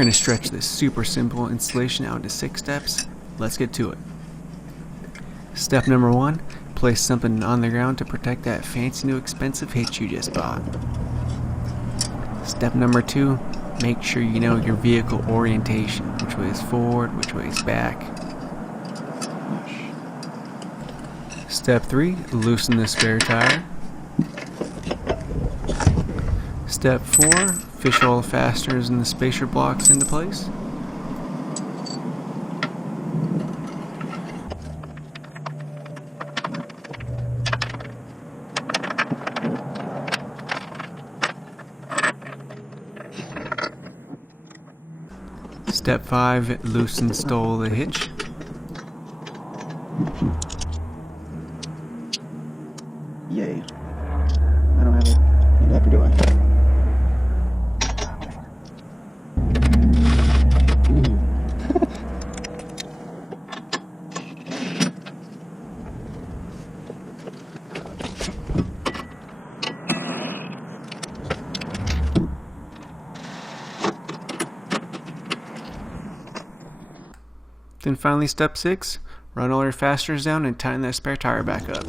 going to stretch this super simple installation out into 6 steps. Let's get to it. Step number 1, place something on the ground to protect that fancy new expensive hitch you just bought. Step number 2, make sure you know your vehicle orientation, which way is forward, which way is back. Step 3, loosen the spare tire. Step 4, fish all the fasteners and the spacer blocks into place. Step 5, loosen and install the hitch. Yay. I don't have a adapter, do I? Then finally step 6, run all your fasteners down and tighten that spare tire back up.